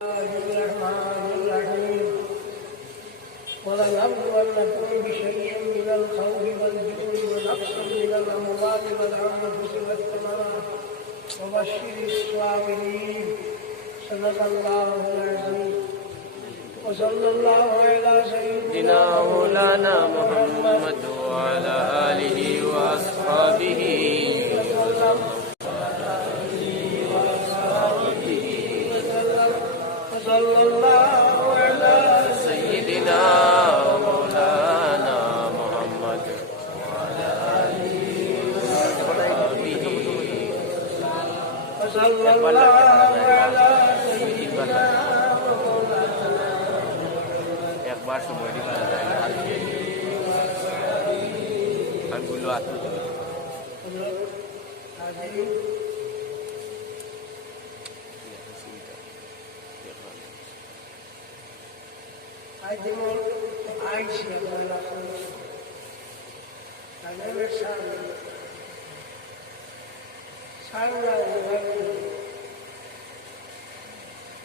الرحمن الرحيم ولنبلونكم بشيء من الخوف والجوع ونقص من الأموال والأنفس والثمرات وبشر الصابرين صدق الله العظيم وصلى الله على سيدنا مولانا محمد وعلى آله وأصحابه وصلى الله على سيدنا مولانا محمد وعلى آله وأصحابه وصلى الله على سيدنا একবার সময় দিতে আনগুলো আছে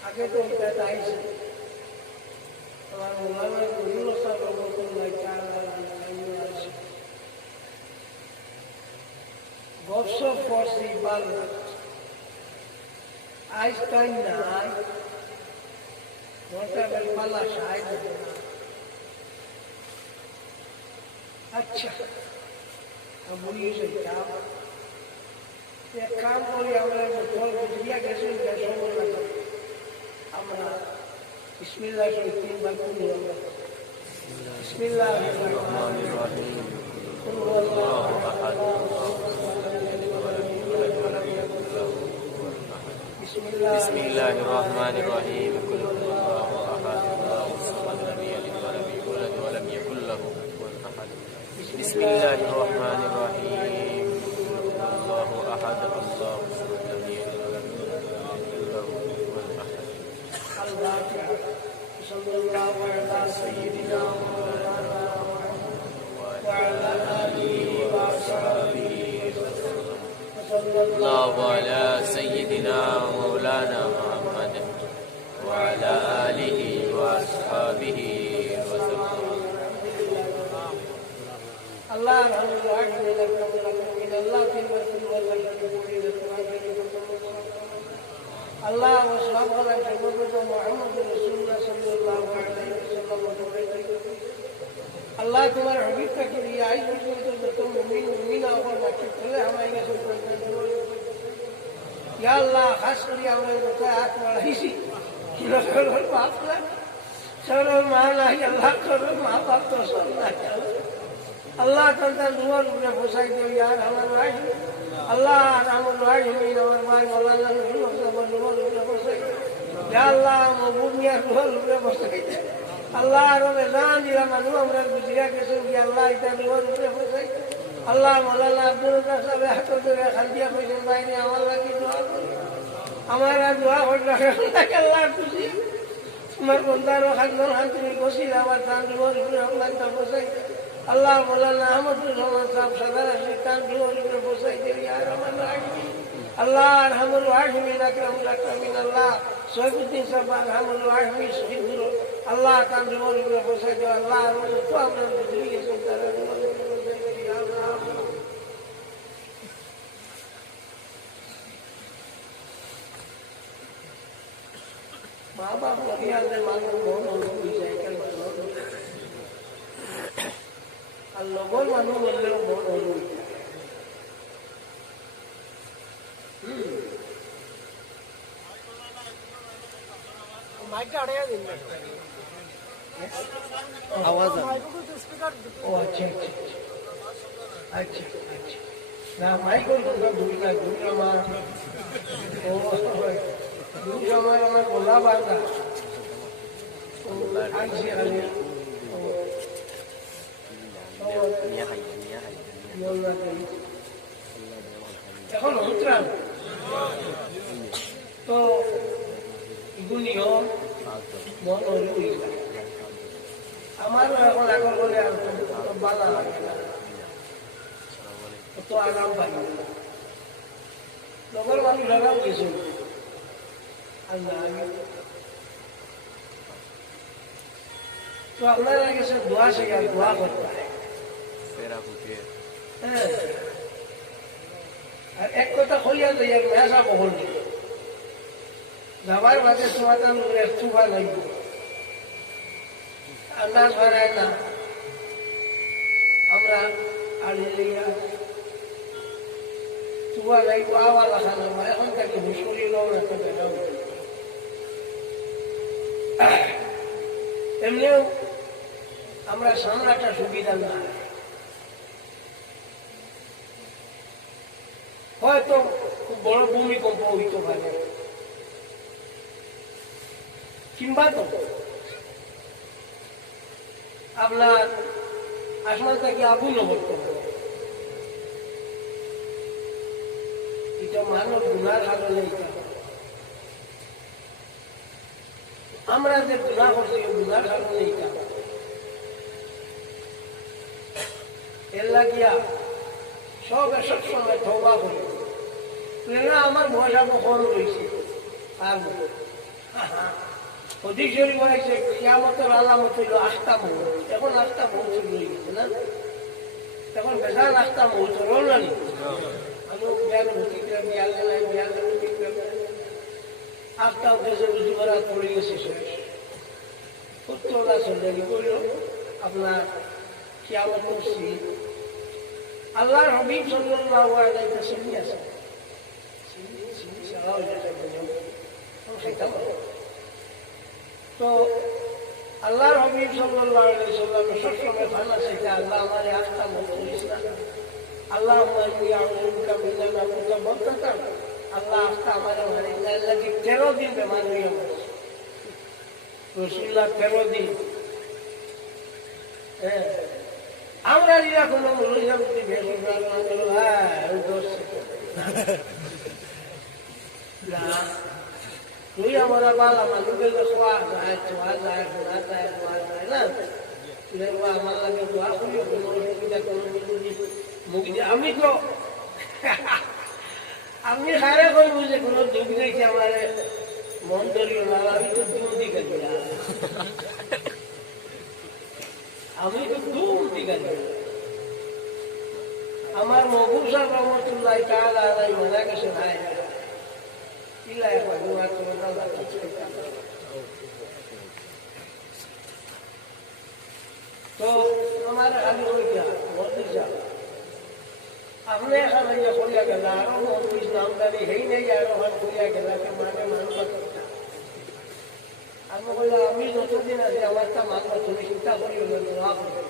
আগে তো এটা আইসি আমার মোলানা বিভিন্ন সব রকম আছে গপসপ করছি বাল আইনস্টাইন নাই মোটাবেল পালা সাহায্য আচ্ছা বলি এক কাম করি আমরা ফল বুঝিয়া গেছি সময় লাগে আমরা বিসমিল্লাহ তিনবার করি আমরা বিসমিল্লাহির রহমানির রহিম কুল হুয়াল্লাহু আহাদ বিসমিল্লাহির রহমানির রহিম কুল হুয়াল্লাহু আহাদ আল্লাহু সামাদ লাম ইয়ালিদ ওয়া লাম ইউলাদ ওয়া লাম ইয়াকুল লাহু কুফুওয়ান আহাদ বিসমিল্লাহির রহমানির রহিম আল্লাহু আহাদ আল্লাহু সামাদ লাম ইয়ালিদ ওয়া লাম ইউলাদ ওয়া লাম ইয়াকুল লাহু কুফুওয়ান আহাদ الفاتحة صلى الله على سيدنا مولانا وعلى آله وأصحابه وصلى الله على سيدنا مولانا محمد وعلى آله وأصحابه وسلم الله الحمد لله من الله في المسجد الله وصلى على سيدنا محمد رسول الله صلى الله عليه وسلم الله तुम्हारे हबीब का के लिए आई तो तुम मुमीन और बाकी चले हमारे या अल्लाह खास करिए हमारे बच्चा हाथ बढ़ाई सी कि बाप का चलो माना ही अल्लाह करो माँ बाप तो अल्लाह तंत्र दुआ रुपये फसाई दो यार हमारे भाई अल्लाह हमारे भाई हमें हमारे भाई मौलाना रुपये फसाई या अल्लाह मबूमिया रुपये फसाई अल्लाह रोने जान दिया मनु हमरा गुजरिया के सुन के अल्लाह इतना रुपये फसाई अल्लाह मौलाना अब्दुल साहब हाथ दे खंडिया पे भाई ने हमारा की दुआ हमारा दुआ हो रहा है अल्लाह खुशी तुम्हारे बंदारो खानदान हाथ में कोसी हमारा जान रुपये अल्लाह का फसाई अल्लाह मौलाना अहमद रहमान साहब सदर शैतान रुपये फसाई दे यार हमारा अल्लाह रहमान वाहिमीन अकरम अकरमीन अल्लाह सैफुद्दीन साहब रहमान वाहिमी शहीद हुए अल्लाह कान रुपये फसाई दे अल्लाह तो हमरा गुजरी के सुनता रहे माँ बाप लगिया मांगो बहुत साइकिल और लोगों मानो बोले बहुत माइक अड़ेगा दिन में आवाज ओ अच्छा अच्छा अच्छा ना माइक को दूसरा मार ओ दूसरा मार हमारा बोला बांधा आइए आइए এখন উত্তরাণ তো ইগুনিও মন হইল আমারও এখন আগর বলে আর বাধা লাগে না তো আরাম পাই লগর মানুষ আরাম গেছিল আল্লাহ তো আপনারা কাছে দোয়া শেখা দোয়া করতে হয়। तेरा पूछिए হ্যাঁ আর এক কথা হইয়া যাই এক মেসা বহল নিল যাবার বাদে সমাধান তুফা লাগবে আন্দাজ বাড়ায় না আমরা আড়ি লেগা তুফা লাগবো আবার আসা না এখন তাকে হুশরি লোক একটা দেখা এমনিও আমরা সামলাটা সুবিধা না হয়তো খুব বড় ভূমিকম্প হইতে পারে কিংবা তো আপনার আসমান থেকে আগুন করতে হবে এটা মানব গুনার কারণে আমরা যে গুনাহ করছি গুনার কারণে এটা এর লাগিয়া সবসময় তওবা করি না আমার ভয়টা কখন রয়েছে আর অধিশ্বরী বলেছে কিয়ামতের আলামত হইল আস্থা মৌত এখন আস্থা মৌত রয়ে গেছে না তখন বেশাল আস্থা মৌত রল না আমি জ্ঞান ভূতিকে বিয়াল নাই বিয়াল আস্থা উঠেছে রুজুমারাত পড়ে গেছে শেষ সত্যটা চলে বলল আপনার কিয়ামত করছি আল্লাহর হাবিব সাল্লাল্লাহু আলাইহি ওয়াসাল্লাম আছে তো আল্লাহর হাবিব সাল্লাল্লাহু আলাইহি ওয়াসাল্লাম সবসময় ভালো সেটা আল্লাহ আমার আস্থা মত করিস না আল্লাহ আল্লাহ আস্থা আমার আল্লাহ 13 দিন বেমার হয়ে গেছে রসুল্লাহ 13 দিন হ্যাঁ আমরা এরকম তুই আমরা বালা মানুষের সোয়া যায় ছোয়া যায় ঘোড়া যায় ঘোড়া যায় না আমার লাগে দোয়া করি কোনো অসুবিধা কোনো মুখ আমি তো আমি সারে করবো যে কোনো দুঃখ দেখি আমার মন ধরিও না আমি তো দুঃখ দিকে আমি তো দুঃখ দিকে আমার মহবুব সাহেব রহমতুল্লাহ তাআলা আলাইহি মারা গেছে ভাই ইলা একবার দোয়া করে দাও তো আমার আলু হয়ে গেল বলতে যা আপনি এখানে ইয়ে করিয়া গেল আরো মহবুব ইসলামদারি হেই নেই আরো হাত করিয়া গেল মানে মানুষ আমি বললাম আমি যতদিন আছি আমার তা মানব তুমি চিন্তা করি দোয়া করবে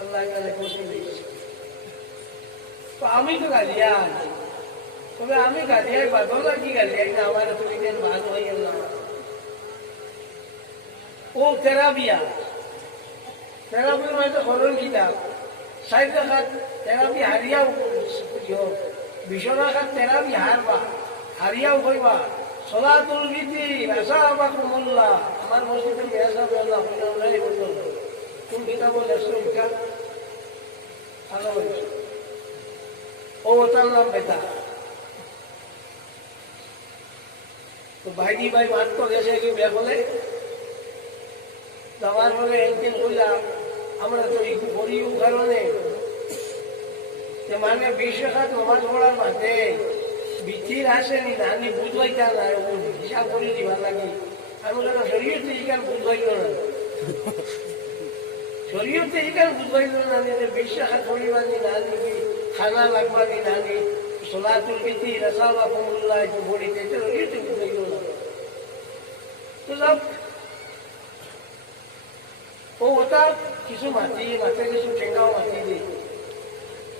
আল্লাহ পৌঁছে দিয়েছি তো আমি তো গালিয়া আছি তবে আমি গালিয়াই বাদলা কি গালিয়াই না আমার তুমি দিন বাদ হয়ে গেল ও থেরাপিয়া থেরাপির মধ্যে খরণ কিতাব 60 টাকা থেরাপি হারিয়াও বিশ্বনাথ থেরাপি হারবা হারিয়াও কইবা সলাতুল বিতির আসাবাকুমুল্লাহ আমার মসজিদে মেয়াজা বলা হইলো নাই বলতো কোন কিতাব লেখছো এটা ভালো হয়েছে ও ওটার নাম বেটা তো ভাইজি ভাই মাঠ তো গেছে কি বিয়ে বলে যাওয়ার পরে একদিন বললাম আমরা তো এই করিও কারণে মানে 20 টাকা নমাজ পড়ার মাঝে বিচির আসেনি না আমি বুঝবাইতা না হিসাব করে দিবা লাগি আমি যেন শরীয়তে এখানে বুঝবাইল না শরীয়তে এখানে বুঝবাইল না যে 20 টাকা পরিমাণি না নিবি খানা লাগবানি না নি সলাতুল বিতির আসাবাকুমুল্লাহ যে বলিতে শরীয়তে বুঝবাইল না তো সব ও ওটা কিছু মাটি মাঠে কিছু ঠেঙ্গাও মাটি দিয়ে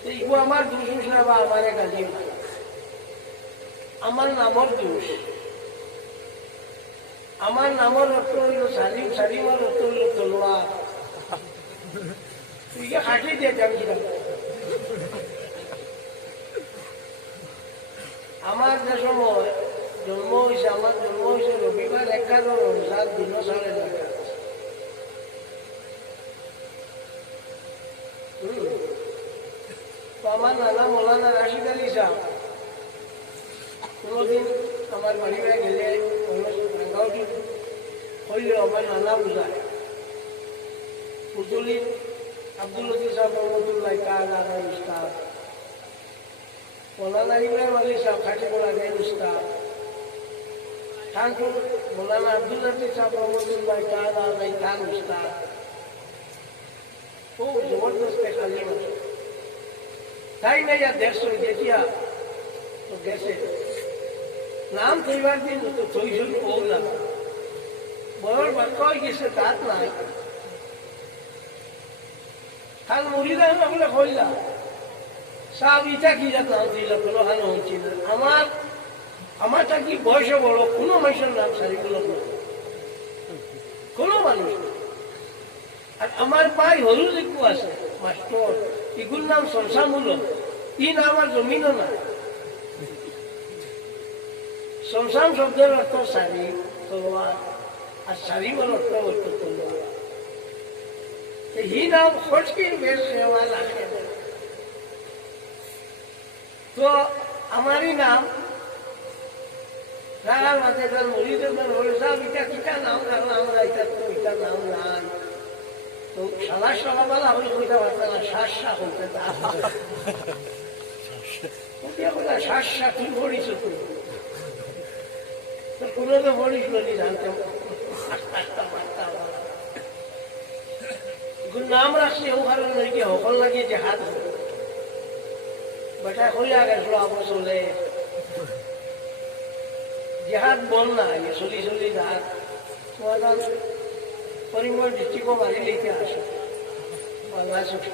এইগু আমার দুষ না বা আমার কাজে আমার নামর দোষ আমার নামর অর্থ হইল সালিম সালিমার অর্থ হইল তলোয়ার তুই খাটি দিয়ে যাবি আমার যে সময় জন্ম হয়েছে আমার জন্ম হয়েছে রবিবার 11 রমজান দিন 9:30 তো আমার নানা মৌলানা রাশিদ আলী সাহেব কোনোদিন আমার বাড়ি বাড়ি গেলে হইলে আমার নানা বুঝায় পুতুলির আব্দুল লতিফ সাহেব রহমতুল্লাহ তাআলা আলাইহি উস্তাদ, মৌলানা ইব্রাহিম আলী সাহেব খাটিপুরা গের উস্তাদ, ঠাকুর মৌলানা আব্দুল লতিফ সাহেব রহমতুল্লাহ তাআলা আলাইহি খান উস্তাদ, খুব জবরদস্ত খালি আছে। তাই না ইয়া 150 দেখিয়া তো গেছে নাম কইবার দিন তো থইছিল ওগুলা বড় বাক্য গেছে তাত নাই খান মুরিদা বলে কইলা সাহেব ইটা কি জাত নাম দিল কোনো হান হচ্ছিল আমারটা কি বয়সে বড় কোনো মানুষের নাম সারিগুলো কোনো মানুষ আর আমার ভাই হলুদ একটু আছে মাস্টর এগুলোর নাম সংসামূলক ই না আমার জমিনও না। সংসাম শব্দের অর্থ শাড়ি তলোয়ার আর শাড়ি বল অর্থ অর্থ তলোয়ার হি নাম খোঁজকির বেশ সেবা লাগে তো আমারই নাম রাগার মাঝে তার মরিদের বলে সাহেব এটা কিটা নাম রাখলাম আমরা এটা তো এটা নাম নাই তো সালা সকালবেলা হলে কইটা পারত না শ্বাসা হইতে শ্বাসা কি পড়িস তুমি কোনো তো পড়িস বলি জানতাম নাম রাখছি ও কারণ নাকি সকল লাগিয়ে যে হাত বেটা হইয়া গেছিল আবসলে জেহাদ বল না চলি চলি হাত পরিমল ডিস্ট্রিক্টও মারি লিখে আসো বাংলা ছুটি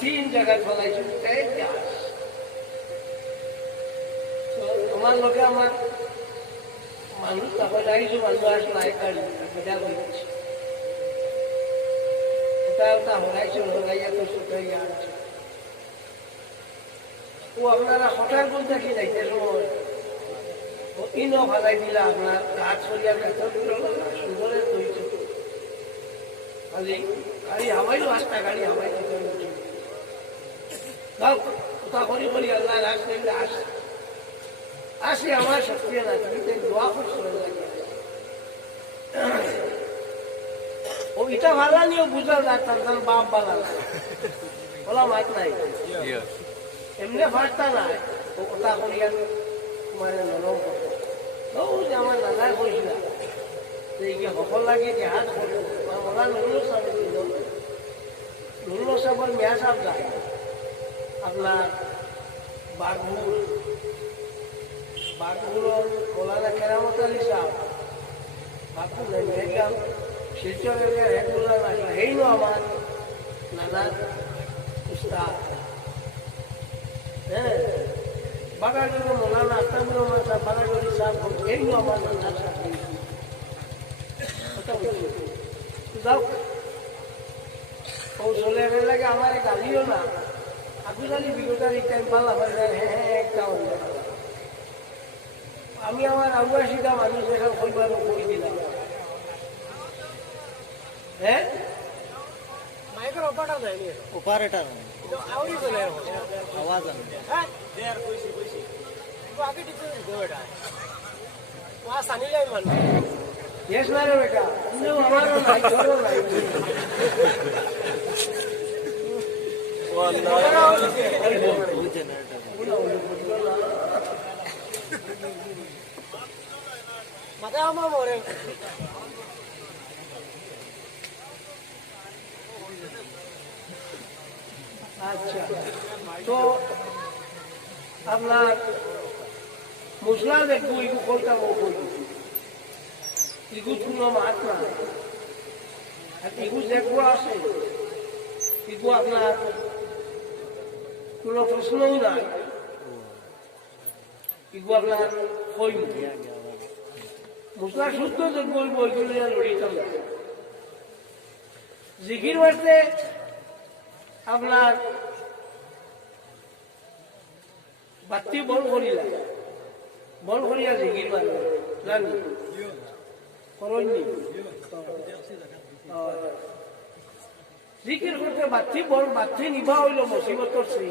3 জায়গায় ফলাইছো তোমার লোকে আমার মানুষ তখন লাগিয়েছো মানুষ আসলো আইকারি বিদা করেছি ওটা ওটা হলাইছো হলাইয়া তো সুতরাং আনছো ও আপনারা হঠাৎ বলতে কি যাইতে সময় ইনো ফালাই দিলা আপনার গাছ সরিয়া ভেতরগুলো সুন্দরে তৈরি খালি গাড়ি হাওয়াইলো 8টা গাড়ি হাওয়াই দাও ওটা করি করি আল্লাহ রাখ দেখলে আসে আমার শক্তি না তুমি দোয়া করছো ও এটা ভালো নিয়েও বুঝা লাগতাম তার বাপ বালা না বলা মাত নাই এমনি ফার্স্টটা না ও কথা করিয়া তোমার নরম যে আমার নানা কইছিল যে সকল লাগে যে হাত করে ওলা নুরুল সাহেব ছিল নুরুল সাহেবের মেয়া সাহেব যায় আপনার বাঘগুলো মৌলানা কেরামত আলী সাহেব বাঘপুর গেলাম শিলচরের হেডগুলো আসলো হেইল আমার নানার উস্তাদ হ্যাঁ বাগাগুলো মৌলানা আস্তাগুলো মাসা বাগাগুলি সাহেব হেইল আমার নানার সাথে যাও ও চলে লাগে আমার গালিও না আগুজালি বিগতারি টাইম পালা হ্যাঁ একটা আমি আমার আগুয়াশিটা মানুষ দেখা পরিবার করে দিলাম হ্যাঁ মাইকের ওপারটা যায়নি ওপারেটা আউরি চলে আওয়াজ হ্যাঁ দেয়ার কইছি তো আগে দিতে দেও এটা ওয়া সানি যাই মান yes না রে বেটা তুমি আমারও নাই তোরও নাই মাথা আমার মরে আচ্ছা তো আপনার মুসলা দেখবো এগু করতাম ও করবো এগু কোনো মাত না এগু দেখবো আছে এগু আপনার কোনো প্রশ্নও নাই এগু আপনার হইল মুসলা শুদ্ধ দেখবো বইগুলো লড়িতাম জিকির বাড়তে আপনার বাতি বল করিলা বল করিয়া জিকির মারবে জানি করণি জিকির করতে বাতি বল বাতি নিভা হইল মুসিবতর শ্রী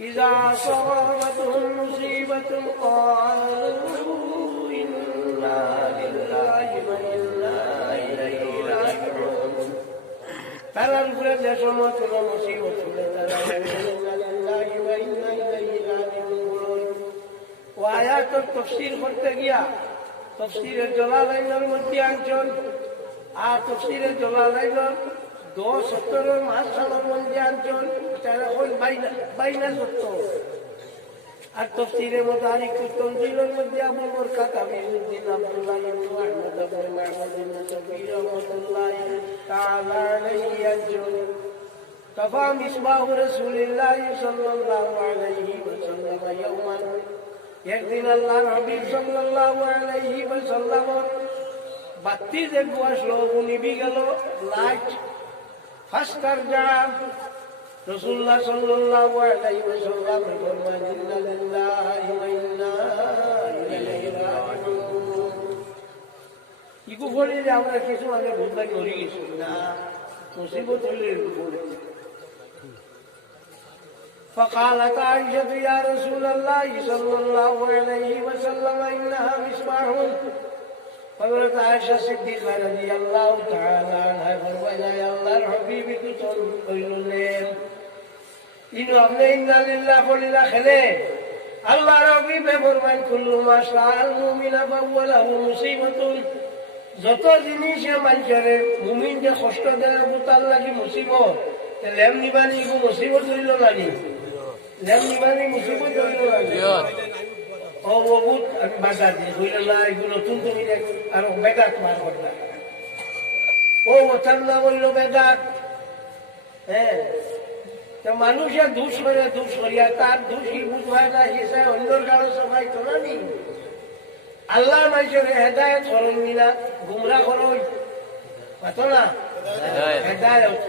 إذا أصابتهم مصيبة قالوا إنا لله وإنا إليه راجعون তারা উপরে যে সময় কোনো মুসিবত হলে তারা ইন্না লিল্লাহি ওয়া ইন্না ইলাইহি রাজিউন। ও আয়াতের তাফসীর করতে গিয়া তাফসীরের জালালাইনের মধ্যে আনছেন, আর তাফসীরের জালালাইনের 10-17 মাঝখানের মধ্যে আনছেন, তারা হল বাইনা সত্য। আর তাফসীরের মাদারিক তানজিলের মধ্যে আবু বরকাত আমিরুদ্দিন আব্দুল্লাহ ইবনে আহমদ ইবনে মাহমুদ ইবনে সাবির রাহমাতুল্লাহি তাআলা আলাইহি আনছেন, কাফা মিসবাহু রাসূলিল্লাহি সাল্লাল্লাহু আলাইহি ওয়াসাল্লাম ইয়াওমান। একদিন আল্লাহর হাবিব সাল্লাল্লাহু আলাইহি ওয়াসাল্লাম বাতি যে আসলো নিভি গেল লাইট ফাস্টার যা রাসূলুল্লাহ সাল্লাল্লাহু আলাইহি ওয়াসাল্লাম ফরমান ইন্না লিল্লাহি ওয়া ইন্না ইলাইহি রাজিউন। ইকু বলি যে আমরা কিছু আগে বুঝতে করি গেছি না, মুসিবত হলে বলি। فقالت عائشة يا رسول الله صلى الله عليه وسلم إنها مصباح। حضرت عائشة صديقة رضي الله تعالى عنها فرمایا یا اللہ حبیب تو چل قیلن انو اپنے انا للہ قللہ خلے اللہ حبیب فرمائن کل ما شاء المؤمن فاولہ مصیبت যত জিনিসে মানুষের মুমিন যে কষ্ট দেয় বুতার লাগি মুসিবত লেম নিবানি মুসিবত হইল নানি লেম নিবানি মুসিবত হইল নানি ও বহুত আমি বাজার দিয়ে হইল না এগুলো নতুন তুমি আর বেদাত মার করলাম ও ওঠার নাম হইল বেদাত। হ্যাঁ, তো মানুষের দোষ করিয়া তার দোষী বুঝবায় না হিসেবে অন্যর কারো সবাই তো নানি আল্লাহ মানুষের হেদায়ত করুন না গুমরা করুন পাতো না হেদায়ত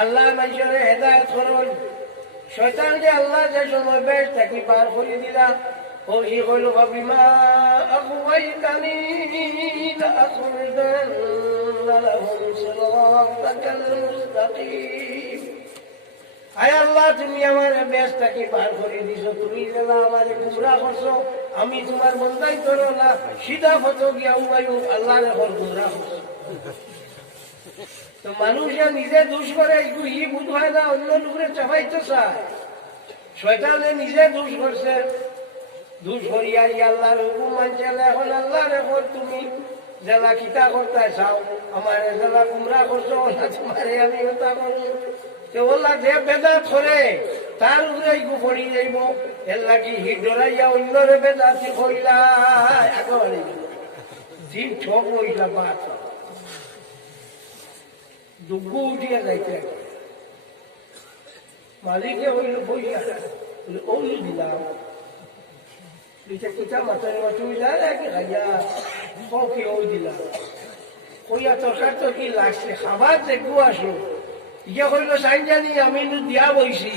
আল্লাহ মানুষের হেদায়ত করুন। শয়তানকে আল্লাহ যে সময় বেশ থাকি পার করে দিলা ও ই কইল বিমা আগুয়াইতানি লাআখরিদান্না লাহুম সিরাতাকাল মুস্তাকিম। আয় আল্লাহ তুমি আমার বেশ থাকি পার করে দিছো, তুমি যেন আমার গুমরা করছো, আমি তোমার বন্দাই করো না সিধা ফটো গিয়া উবায়ু আল্লাহর এখন গুমরা করছো। তো মানুষে নিজে দোষ করে ই বুধ হয় না অন্য লোকের চাপাইতে চায়। শয়তানে নিজে দোষ করছে, দোষ করিয়া আল্লাহর হুকুম মানছে না। এখন আল্লাহর এখন তুমি জেলা খিতা করতে চাও, আমার জেলা গুমরা করছো না, তোমারে আমি হতা করবো। তো ওলা যে বেদাত করে তার উপরে পড়ি যাইব, এর লাগি হিডরাইয়া অন্যরে বেদাতি কইলা একেবারে দিন ঠক হইলা বাদ দুগ্গ উঠিয়া যাইতে মালিকে হইল বইয়া ওই দিলাম কিতা মাথায় মাথুইলা খাইয়া কে ওই দিলাম কইয়া তরকার তো কি লাগছে খাবার দেখবো আসলো ইয়া কইল সাইন জানি আমি দিয়া বইছি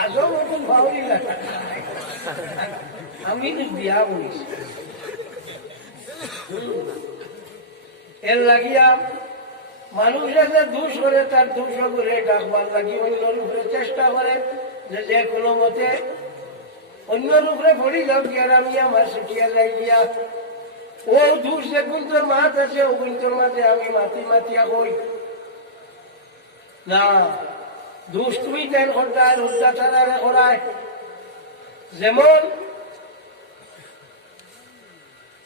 আজও মতন ভাবি না আমি দিয়া বইছি। এর লাগিয়া মানুষের যে দোষ করে তার দোষ করে ডাকবার লাগি অন্যর উপরে চেষ্টা করে যে কোনো মতে অন্যর উপরে পড়ি যাও কি আর আমি আমার শিখিয়া যাই গিয়া ও দোষ যে গুন্তর মাত আছে ও গুন্তর মাতে আমি মাতিয়া কই না। দোষ তুমি তেল করতায় অত্যাচারে করায়। যেমন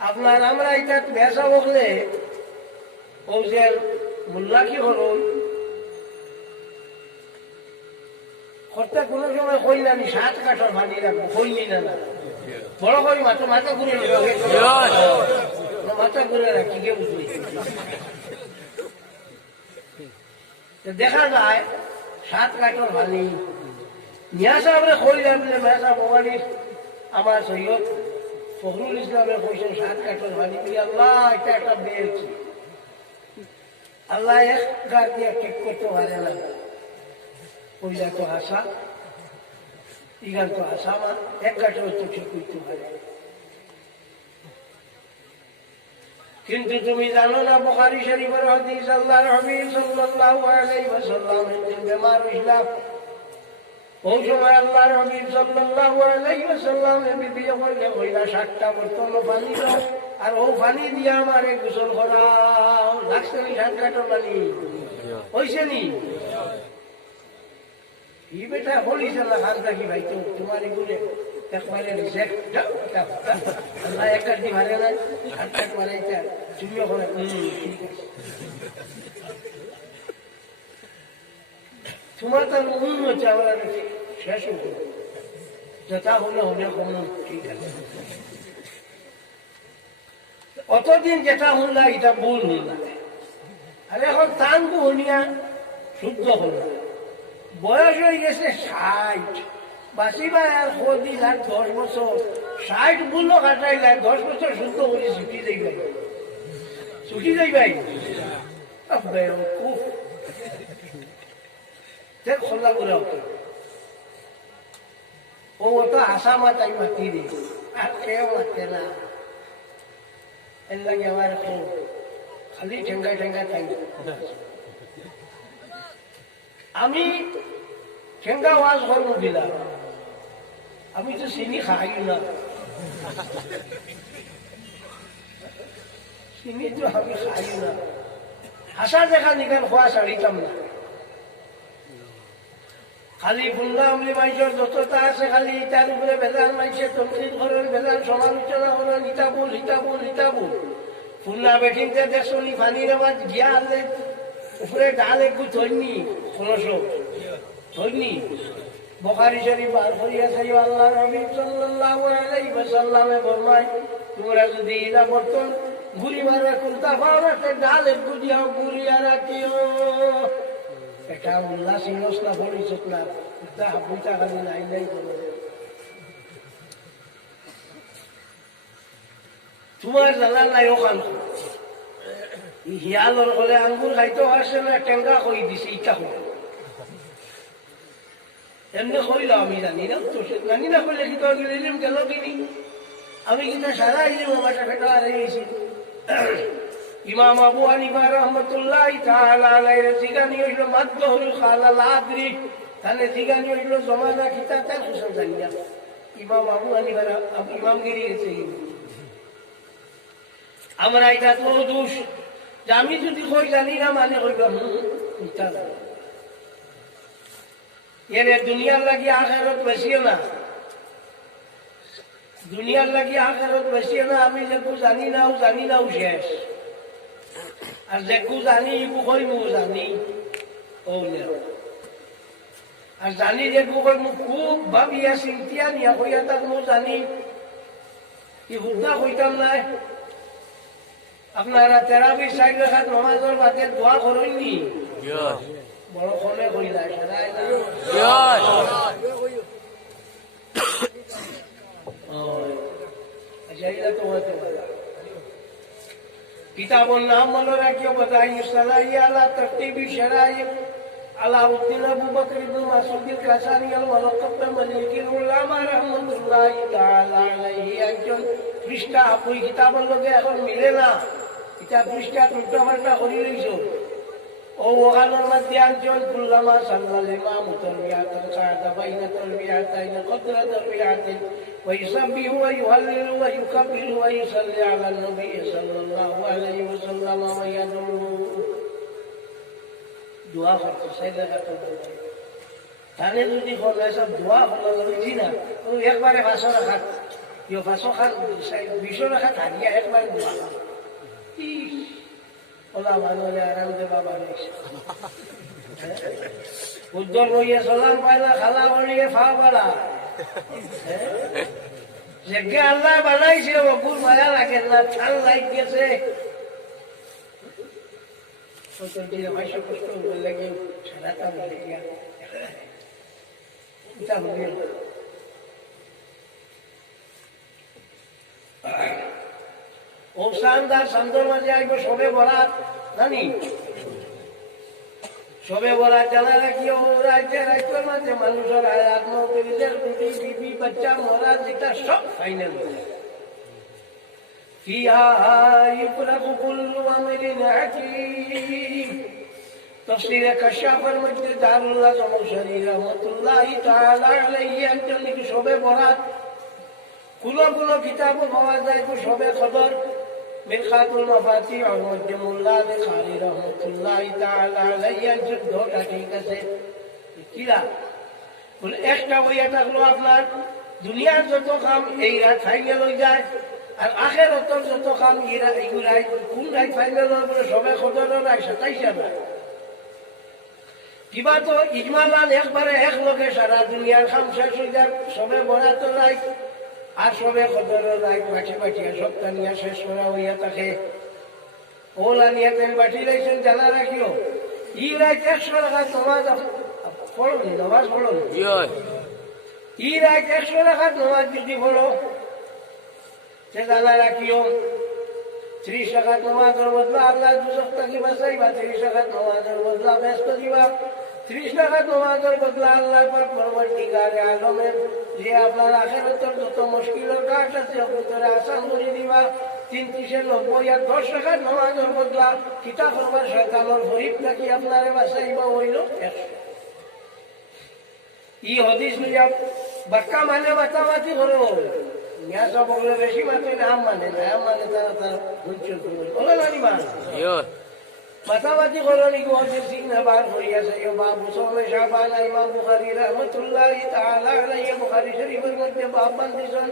আপনার আমরা এটা বেসা বকলে ও যে মোল্লা কি করুন করতে কোনো সময় কই না আমি 7 কাঠর ভাঙি রাখবো কইনি না বড় কই মাথা ঘুরে মাথা ঘুরে রাখি কে বুঝলি। দেখা যায় 7 কাঠর ভাঙি মিয়া সাহেবরে কই রাখলে মিয়া সাহেব মোবাইল আমার সৈয়দ ফখরুল ইসলামের কইছে 7 কাঠর ভাঙি আল্লাহ এটা একটা বেরছি আল্লাহ এক গার দিয়ে ঠিক করতে পারে না। ওইটা তো আশা ইগান তো আশা মা এক গাঠে তো ঠিক করতে পারে কিন্তু তুমি জানো না বুখারী শরীফের হাদিস আল্লাহর হাবিব সাল্লাল্লাহু আলাইহি ওয়াসাল্লাম একদিন বেমার হইলেন। ওই সময় আল্লাহর হাবিব সাল্লাল্লাহু আলাইহি ওয়াসাল্লাম বিবি কইলা 7টা বোতল পানি দাও আর ও পানি দিয়া আমারে গোসল করাও। লাগছে নি 7 লিটার পানি? হইছে নি? ই বেটা বলিস না হাত রাখি ভাই তো তোমার এগুলো একবারে রিজেক্ট আল্লাহ একটা দি মারে না হাত মারাইতে তুমিও করে ঠিক আছে তোমার তার অন্য চাওয়ার শেষ হল যথা হলো হলে কোনো ঠিক আছে। অতদিন যেটা হল না এটা ভুল হল না। আর এখন টানবো হনিয়া শুদ্ধ হল না। বয়স হয়ে গেছে 60, বাঁচিবা আর কদিন আর 10 বছর। 60 ভুলও কাটাইলে 10 বছর শুদ্ধ করে ছুটি যাইবাই, ছুটি যাইবাই খুব খোলা করে ও তো আশা মাতাই মাতি রে আর কেউ মাতে না। এর লাগে আমার খালি ঠেঙ্গা ঠেঙ্গা খাই। আমি ঠেঙ্গা ওয়াজ করব দিলাম, আমি তো চিনি খাই না, চিনি তো আমি খাই না। আশা দেখা নিকাল খোয়া ছাড়িতাম না। খালি বুন্দা আমলি মাইজর যতটা আছে খালি তার উপরে ভেজাল মাইছে, তমসিদ করেন ভেজাল, সমালোচনা করেন, হিতাবুল হিতাবুল হিতাবুল। ফুল্লা বেঠিনতে দেখছি পানির আওয়াজ গিয়া আনলে উপরে ডাল একটু ধরনি 1600 ধরনি। বুখারী শরীফ বার করিয়া চাই আল্লাহর হাবিব সাল্লাল্লাহু আলাইহি ওয়াসাল্লামে ফরমায় তোমরা যদি ইলা বর্তন ঘুরি মারা কুলতা পাও না ডাল একটু দিয়াও ঘুরিয়া রাখিও। এটা উল্লাস ইনসলা বলিছত না তা বুঝা খালি নাই নাই করে তোমার জানা নাই ওখান হিয়ালর করে আঙ্গুর খাইতে আসে না টেঙ্গা কই দিছে ইটা হল এমনি কইল আমি জানি না তো জানি না করলে কি তো গেলাম গেল কিনি আমি কিনা সারা ইলিম আমাটা ফেটা হারিয়েছি। ইমাম আবু হানিফা রাহমাতুল্লাহি তাআলা আলাইহি জিগানি হইল মাদহুল খালাল আদরি তাহলে জিগানি হইল জমানা কিতা তার হুসান জানিয়া ইমাম আবু হানিফা ইমামগিরি আছে। আমরা এটা তো দোষ যে আমি যদি কই জানি না মানে কইলাম ইটা এর দুনিয়ার লাগি আখিরাত বেশিও না, দুনিয়ার লাগি আখিরাত বেশিও না। আমি যেটুকু জানি নাও শেষ, আর যেটুকু জানি ইবু কইমু জানি ও আর জানি যেটুকু কইমু খুব ভাবিয়া চিন্তিয়া নিয়া কইয়া তাক মু জানি কি হুদা কইতাম নাই। আপনারা তেরাবি 4 রাকাত নামাজের বাদে দোয়া করেননি? বড় ফলে কইলা সারাই না কিতাবুল নাম মনে রাখিও বাদাই সালাই আলা তরতিবি শরাইব আলাউদ্দিন আবু বকর ইবনে মাসউদ কাসানি আল ওয়ালাকাত মালিকুল উলামা রাহমাতুল্লাহি তাআলা আলাইহি একজন পৃষ্ঠা আপনি কিতাবের লগে এখন মিলে না। এটা পৃষ্ঠা উল্টা পাল্টা করে লইছো ও ওখানের মধ্যে একজন কুল্লামা সাল্লাল ইমাম তারবিয়াতান কাদা বাইনা তারবিয়াতাইন কদরা তারবিয়াতাইন ويسبح ويهلل ويكبر ويصلي على النبي صلى الله عليه وسلم ويدعو دعاء করতে চাইলে তাহলে যদি বলে সব দোয়া ভালো লাগছি না তো একবারে 500 টাকা ইও 500 টাকা 200 টাকা থাকিয়া একবার দোয়া ওলা মানুষ আরাম দে বাবা উদ্দর হইয়া সালাম পাইলা খালা বলিয়ে ফা বলা যে আল্লাহ বানাইছে ওকুর মায়া লাগে না ছাল লাইট গেছে ও শানদার শান্তর মাঝে আইব সবে বরাত জানি সবে বরাত জানা রাখিও রাজ্যের রাজ্যের মাঝে মানুষের আত্মহত্যা বিবি বাচ্চা মরা যেটা সব ফাইনাল فيها يفرق كل أمر حكيم تفسير كشاف المجد دار الله زمخشري رحمة الله تعالى عليه একজন নাকি সবে বরাত কুলো কিতাব পাওয়া যায় তো সবে খবর মিরকাতুল মাফাতিহ আর মধ্যে মোল্লা বুখারী রাহমাতুল্লাহ তাআলা আলাইহি একজন ধোকা ঠিক আছে কিরা বলে একটা বইয়া থাকলো আপনার দুনিয়ার যত কাম এই রাত ফাইনাল হয়ে যায় আর আখিরাতের যত কাম এরা এগুলাই কোন রাত ফাইনাল হওয়ার পরে সবে খবর নাই 27 না কিবা তো ইজমালান একবারে এক লোকে সারা দুনিয়ার কাম শেষ হয়ে যায় সবে বরাত নাই আর সবে খবর নাই বাটি সবটা নিয়ে শেষ করা হইয়া থাকে ওলা নিয়ে তেল বাটি লাইছেন জানা রাখিও ই রাত 100 টাকা নামাজ পড়ো নামাজ পড়ো ই রাত 100 টাকা নামাজ যদি পড়ো সে জানা রাখিও 30 টাকা নামাজের বদলা আল্লাহ দুজক থেকে বাঁচাইবা 30 টাকা নামাজের বদলা ব্যস্ত দিবা 30 টাকা নামাজের বদলা আল্লাহ পাক পরবর্তীকালে আলমের যে আপনার আখিরাতের যত মুশকিলের কাজ আছে ভিতরে আসান করে দিবা 390 আর 10 টাকা নামাজের বদলা কিতা করবা শয়তানের ফরিদ নাকি আপনারে বাঁচাইবা হইল 100 ই হাদিস নিয়া বাক্কা মানে মাতামাতি করো ইয়া সব বলে বেশি মাত্র নাম মানে তারা হুঞ্চল করবে বলে না নিবা মাতামাতি করো নি গো যে সিগনা বার হইয়াছে ইয়া বাবু সোমে শাবান ইমাম বুখারী রাহমাতুল্লাহ তাআলা আলাইহি বুখারী শরীফের মধ্যে বাব বান্দিছেন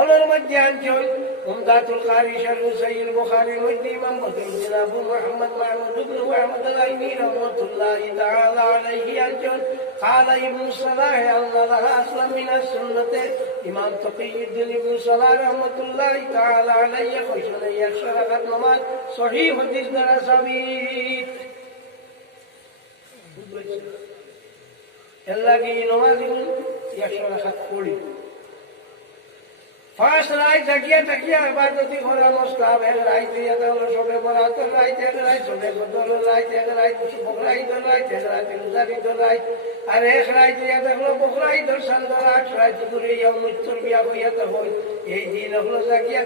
ওনার মধ্যে আনছেন উমদাতুল কারি শারহ সহিহ বুখারীর মধ্যে ইমাম বদরুদ্দিন আবু মুহাম্মদ মাহমুদ ইবনে মুহাম্মদ আল-আইনি রাহমাতুল্লাহ তাআলা আলাইহি আনছেন قال ابن صلاح الله اصلا من السنه امام تقي الدين ابن صلاح رحمه الله تعالى عليه خشن يشرقت نماز صحيح حديث দ্বারা সাবিত আল্লাহ কি নামাজ يشرقت পড়ি ফার্স্ট রাইট জাগিয়া ইবাদতি করা মুস্তাহাব এক রাইট দিয়া তাহলে সবে বরাত রাইট এক রাইট সবে বদল রাইট এক রাইট বকরাই দর রাইট এক রাইট রোজারি দর রাইট আর এক রাইট দিয়া তাহলে বকরাই দর সান্দর আট রাইট করে ইয়া মৃত্যুর বিয়া হইয়া তা হই এই দিন হলো জাগিয়া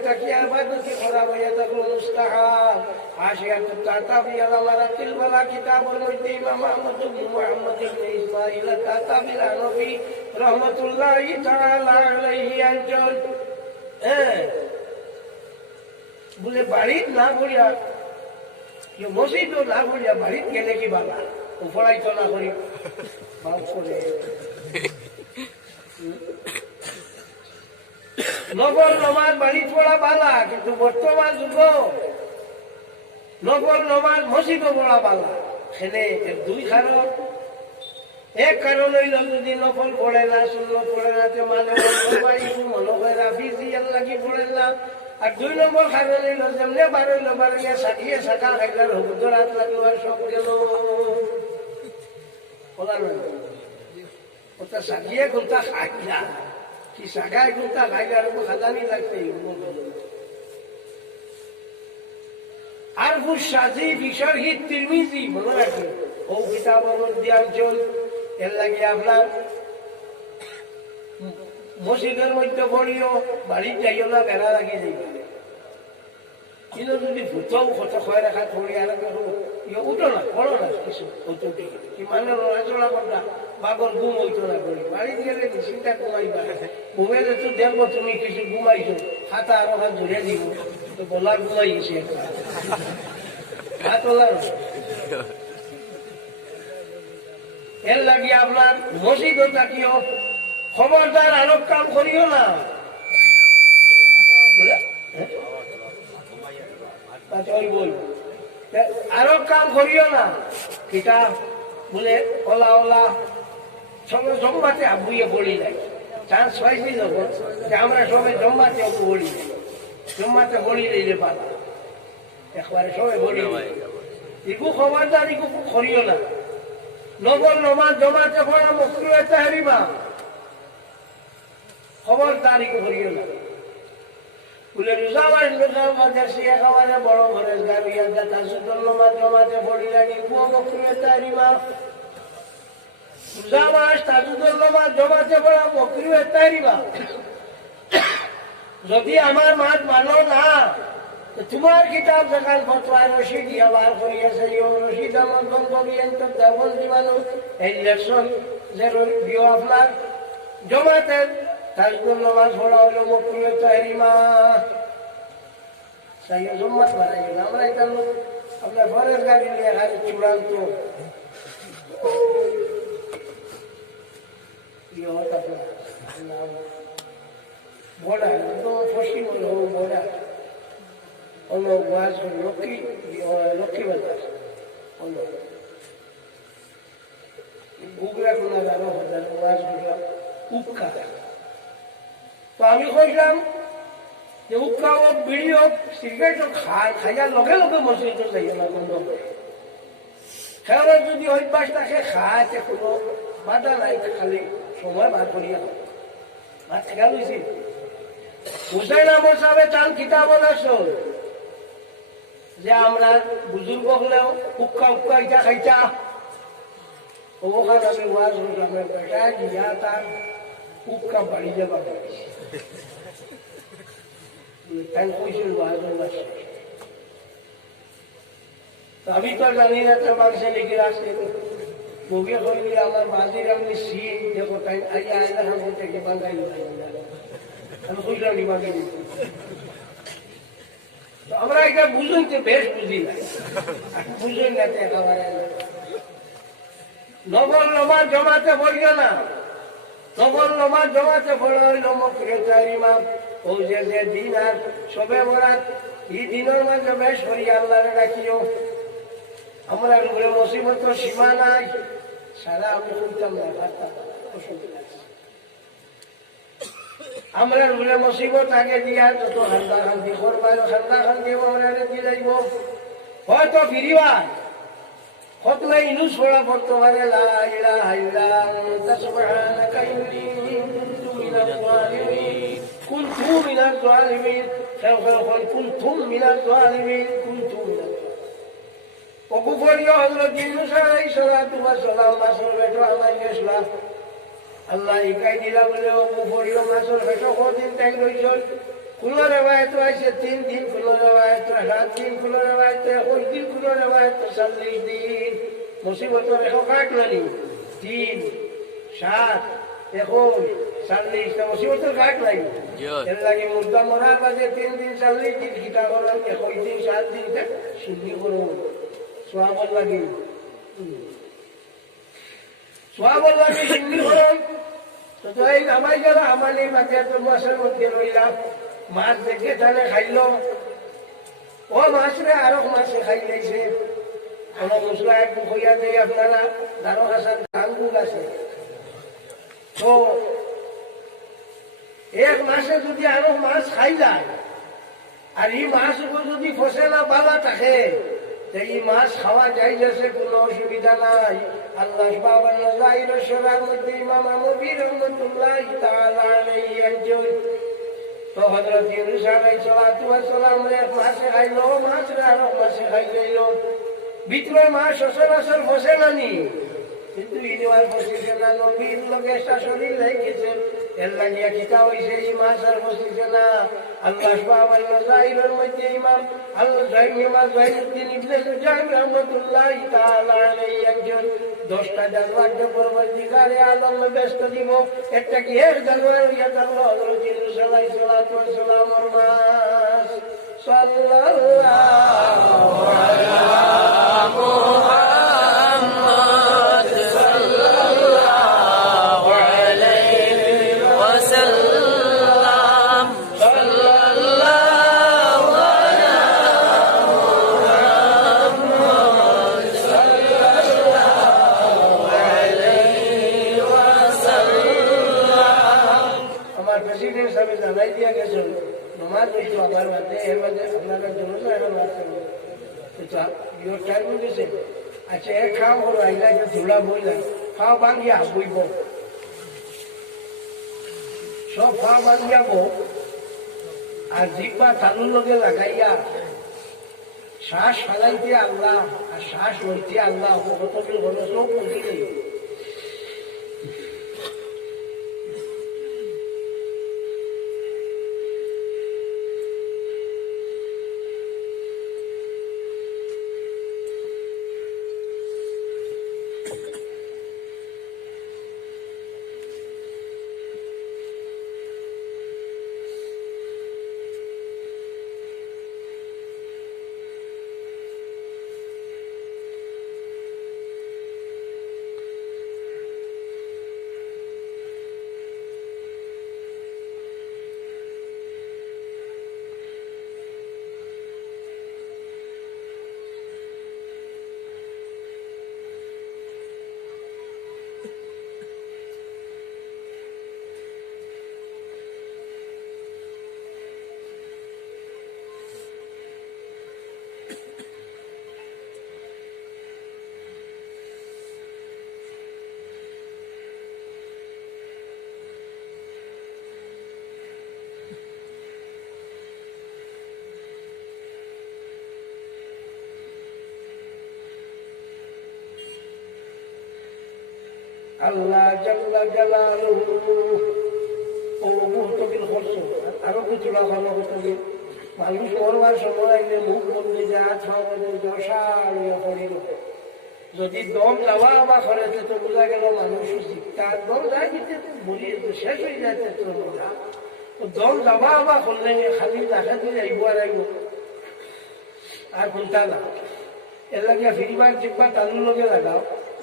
ইবাদতি করা হইয়া তাহলে মুস্তাহাব আশিয়াত তাতাবি আল-মারাতিল ওয়ালা কিতাবুল মধ্যে ইমাম আহমদ ইবনে মুহাম্মদ ইবনে ইসমাঈল তাতাবি আল-নবী রাহমাতুল্লাহি তাআলা আলাইহি আনজন বলে বাড়ির না করিয়া মসজিদও না করিয়া বাড়ির গেলে কি বাবা উপরাই তো না করি নগর নমাজ বাড়ি পড়া বালা কিন্তু বর্তমান যুগ নগর নমাজ মসজিদও পড়া বালা সেনে দুই কারণ এক কারণ হইল যদি নফল পড়ে না সুন্নত পড়ে না তো মানে মনে হয় রাফিজি আল্লাহ কি পড়েন না আর 2 নম্বর কারণ হইল যেমনে বারোইয়া সাকিয়ে সাকা খাইলার হুজুর রাত লাগলো আর সব গেল ওটা সাকিয়ে কোনটা খাইলা কি সাকায় কোনটা খাইলা আর খাজানি লাগছে আর বুশাজি বিশরহি তিরমিজি মনে রাখি ও কিতাবের মধ্যে আনছেন এর লাগে আপনার মসজিদের মধ্যে পড়িও বাড়ির যাইও না বেড়া লাগিয়ে যাইবে কিন্তু যদি ভূতও কত খয় রাখা থরি আর উঠো না পড়ো না কিছু কি মানে নড়াচড়া করবা বাগর ঘুম হইতো না করি বাড়িতে গেলে চিন্তা কমাইবা ঘুমেলে তো দেখবো তুমি কিছু ঘুমাইছো হাতা আরো হাত ধরে দিব তো বলার ঘুমাই গেছে হাত তোলার এর লাগে আপনার মসজিদও তাকিও খবরদার আলোক কাম করিও না আরো কাম করিও না কিতা বলে ওলা ওলা সবাই জম্মাতে বুয়ে বলি যায় চান্স পাইছি যখন আমরা সবাই জম্মাতে বলি জম্মাতে বলি দিলে পালা একবারে সবাই বলি ইকু খবরদার ইকু করিও না নগর নমাজ জমাতে পড়া মুখরুহ তাহরিমা খবরদার ইকু করিও না বলে রোজা মাস একেবারে বড় ঘরের গাড়িয়া তাসুদুল নমাজ জমাতে পড়ি লাগি কুয়া মুখরুহ তাহরিমা রোজা মাস তাসুদুল নমাজ জমাতে পড়া মুখরুহ তাহরিমা যদি আমার মাত মানো না তো তোমার কিতাব যেখান ফতোয়া রশিদ ইয়াবার করিয়াছে ইও রশিদ আমার গন্তব্য দেবন দিবানো এই লেসন যে দিও আপনার জমাতের তাজগুল নামাজ পড়া হলো মকরুহ তাহরিমা সাইয়ে জম্মাত বানাই গেল আমরা এটা আপনার ঘরের গাড়ি নিয়ে খালি চূড়ান্ত বড়া একদম পশ্চিম হলো বড়া হলো ওয়াজ লক্ষ্মী বাজার হলো গুগরা কোনা জানো হাজার ওয়াজ গুলা উৎকা তো আমি কইলাম যে উৎকা হোক বিড়ি হোক সিগারেট হোক খাইয়ার লগে লগে মসজিদ যাই না বন্ধ করে খেয়াল যদি অভ্যাস থাকে খাইতে কোনো বাধা নাই খালি সময় বার করিয়া ভাত খেয়াল হয়েছি হুসেন আহমদ সাহেব চান কিতাব আসল যে আমরা বুজুর্গ হলেও উক্কা উক্কা ইটা খাইতা ওখান আমি ওয়াজ হইলাম বেটা দিয়া তার উক্কা বাড়ি যাবা তাই কইছিল ওয়াজ আমি তো জানি না তোর মানুষে লিখে রাখছে বউকে কইলি আমার বাজির আপনি সিন দেখো তাই আইয়া আইলা হাম থেকে বাঙ্গাই আমি কইলাম নি বাঙ্গাই আমরা এটা বুঝুন তো বেশ বুঝি না বুঝুন না একেবারে নবল নমাজ জমাতে বলিও না নবল নমাজ জমাতে বলা হইল মকরুহ তাহরিমা ওই যে দিন আর সবে বরাত এই দিনের মাঝে বেশ করি আল্লাহরে ডাকিও আমরা ঘুরে মুসিবত সীমা নাই সারা আমি কইতাম না আমরা ঘুরে মুসিবত আগে দিয়া যত খান্দা খান্দি করবার খান্দা খান্দি আমরা দিয়ে যাইব হয়তো ফিরিবা কতলে ইনুস পড়া পড়তে পারে লা ইলাহা ইল্লা আনতা সুবহানাকা ইন্নী কুনতু মিনাজ জালিমিন কুনতু মিনাজ জালিমিন কুনতু মিনাজ জালিমিন কুনতু মিনাজ وكفريو حضرت يونس عليه الصلاة والسلام মাসুর বেটো আমার ইসলাম আল্লাহ ইকাই দিলা বলে কুফরিও মাসুর বেটো কদিন তাই রইছল কোন রওয়ায়াত আছে 3 দিন কোন রওয়ায়াত 7 দিন কোন রওয়ায়াত 21 দিন কোন রওয়ায়াত 40 দিন মুসিবতের রেখা কাটলানি 3 7 21 40 টা মুসিবতের কাটলাই এর লাগি মুর্দা মরার বাদে 3 দিন 40 দিন কিতা করলাম 21 দিন 7 দিন তক শুদ্ধি করো সোয়াবল লাগে হিন্দি হল তো তাই আমায় যারা আমার এই মাঝে মাসের মধ্যে রইলাম মাছ দেখে তাহলে খাইল ও মাছরে আরো মাছে খাই লাইছে আমার মশলা একটু হইয়া দেয় আপনারা দারো হাসান ধানগুল আছে তো এক মাসে যদি আরো মাছ খাই যায় আর এই মাছ যদি ফসে না বালা থাকে এই মাছ খাওয়া যাই যাচ্ছে কোনো অসুবিধা নাই আল্লাহ বাবার নজাইর সরার মধ্যে ইমাম আমবী রহমাতুল্লাহ তাআলা আলাইহি একজন তো হযরত ইউনূস আলাইহিস সালাতু ওয়াস সালাম এক মাছে খাইলো মাছ আর মাছে খাইল ভিতরে মাছ সচরাচর বসে না নি কিন্তু ইনিওয়ার বসেছে না নবীর লোকে একটা শরীর লেগেছে এর লাগিয়া কিতা হইছে এই মাছ আর বসেছে না আল্লাহ বাবার নজাইরের মধ্যে ইমাম আল্লাহ ইমাম জাইনুদ্দিন ইবনে সুজাইর রহমাতুল্লাহ তাআলা আলাইহি একজন 10টা জানুয়ারি পরবর্তীকালে আলম ব্যস্ত দিব একটা কি এক জানুয়ারি ইয়া আল্লাহ হযরত ইউনূস আলাইহিস সালাতু ওয়াস সালামের মাস সাল্লাল্লাহু আলা আচ্ছা এক খাও হলো আইলা যে ধুলা বইলা খাও বাঙ্গিয়া বইব সব খাও বাঙ্গিয়াব আর জিব্বা তালুর লগে লাগাইয়া শ্বাস ফেলাইতে আল্লাহ আর শ্বাস লইতে আল্লাহ কতদিন হলো সব বুঝিলে আল্লাহ জাল্লা জালালুহু ও মুহতবিল করছো আরো কিছু না ভালো মুহতবিল মানুষ মরবার সময় আইলে মুখ বন্ধে যা খাওয়াবে দশাল করিল যদি দম যাওয়া বা করেছে তো বোঝা গেল মানুষ তার দম যায় কিন্তু মরিয়ে শেষ হয়ে যাচ্ছে তো বোঝা তো দম যাওয়া বা করলে খালি দেখা দিয়ে যাইব আর আইব আর কোনটা না এর লাগে ফিরবার জিব্বা তালুর লগে লাগাও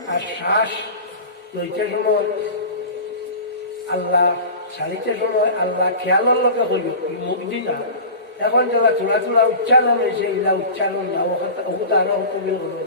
আর শ্বাস লইতে সময় আল্লাহ ছাড়িতে সময় আল্লাহ খেয়ালের লগে হইল মুখ দি না এখন যারা চূড়া চূড়া উচ্চারণ হয়েছে এগুলা উচ্চারণ না ওটা আরো কবিল হবে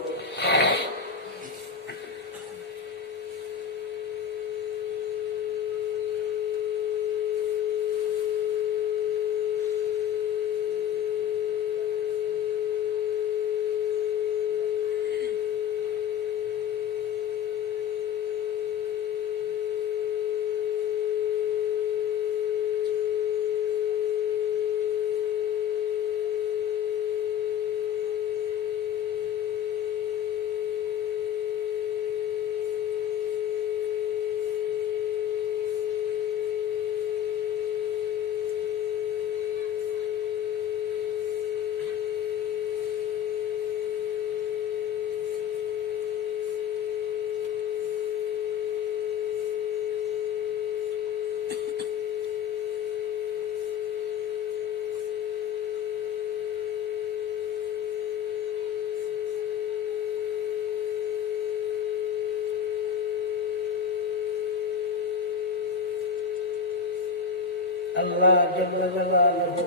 আল্লাহ জাল্লা জালালুহু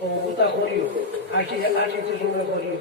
ও ওটা করিও আশিতে সময় করিও